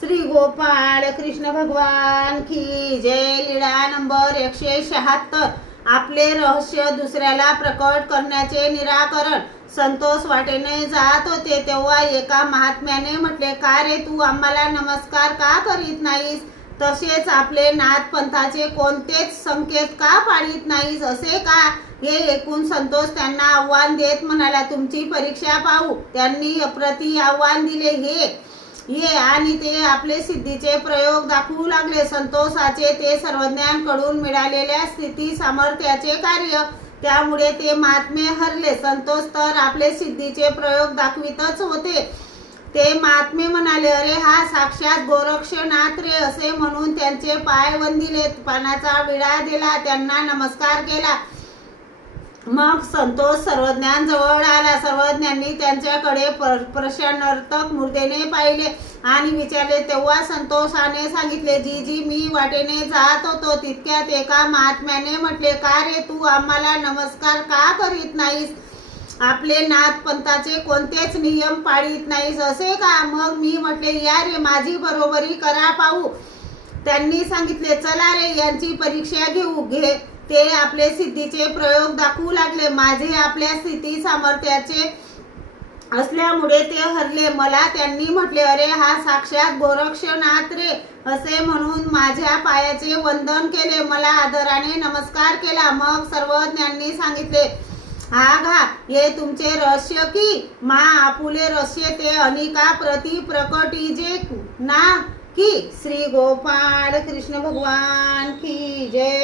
श्री गोपाळ कृष्ण भगवान की जय. लीळा नंबर एकशे शहात्तर. आपले रहस्य दुसऱ्याला प्रकट करण्याचे निराकरण. संतोष वाटेने जात होते तेव्हा एका महात्म्याने म्हटले का रे तू आम्हाला नमस्कार का करीत नाहीस? तसेच आपले नाथ पंथाचे कोणतेच संकेत का पाळीत नाहीस? असे का? हे ऐकून संतोष त्यांना आव्हान देत म्हणाला तुमची परीक्षा पाहू. त्यांनी अप्रति आव्हान दिले हे ये आणि ते आपले सिद्धीचे प्रयोग दाखवू लागले. संतोषाचे ते सर्वज्ञांकडून मिळालेल्या स्थिती सामर्थ्याचे कार्य. त्यामुळे ते महात्मे हरले. संतोष तर आपले सिद्धीचे प्रयोग दाखवितच होते. ते महात्मे म्हणाले अरे हा साक्षात गोरक्षनाथ रे असे म्हणून त्यांचे पाय वंदिले पानाचा विडा दिला त्यांना नमस्कार केला. मग संतोष सर्वज्ञान जवळ आला. सर्वज्ञांनी त्यांच्याकडे प्र प्रश्नार्थक मुर्देने पाहिले आणि विचारले तेव्हा संतोषाने सांगितले जी जी मी वाटेने जात होतो. तितक्यात एका महात्म्याने म्हटले का रे तू आम्हाला नमस्कार का करीत नाहीस? आपले नाथ पंथाचे कोणतेच नियम पाळीत नाहीस असे का? मग मी म्हटले या रे माझी बरोबरी करा पाहू. त्यांनी सांगितले चला रे यांची परीक्षा घेऊ. घे. ते आपले सिद्धीचे प्रयोग दाखवू लागले. माझे आपल्या स्थिती सामर्थ्याचे असल्यामुळे ते हरले. मला त्यांनी म्हटले अरे हा साक्षात गोरक्षनाथ रे असे म्हणून माझ्या पायाचे वंदन केले. मला आदराने नमस्कार केला. मग सर्वज्ञांनी सांगितले हा घा हे तुमचे रहस्य की? मा आपुले रहस्य ते अनिका प्रति प्रकटीजे ना की? श्री गोपाळ कृष्ण भगवान की जय.